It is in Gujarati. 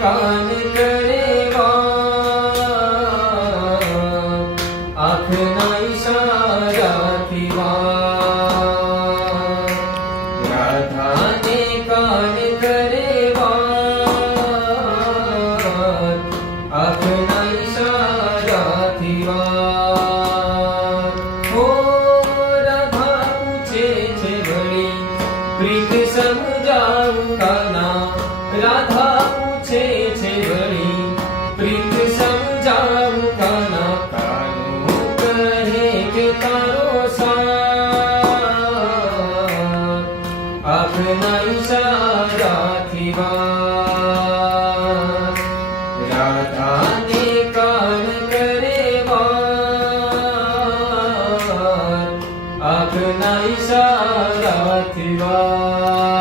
કાન કરે વાત, આંખના ઈશારાથી વાત. રાધાને કાન કરે વાત, આંખના ઈશારાથી વાત. ઓ રાધા પૂછે છે વળી પ્રીત સમજાવું કાના, રાધા પૂછે છે વળી પ્રીત સમજાવું કાના. કાનો કહે કે તારો સાથ, આંખના ઈશારાથી વાત. રાધાને કાન કરે વાત, આંખના ઈશારાથી વાત.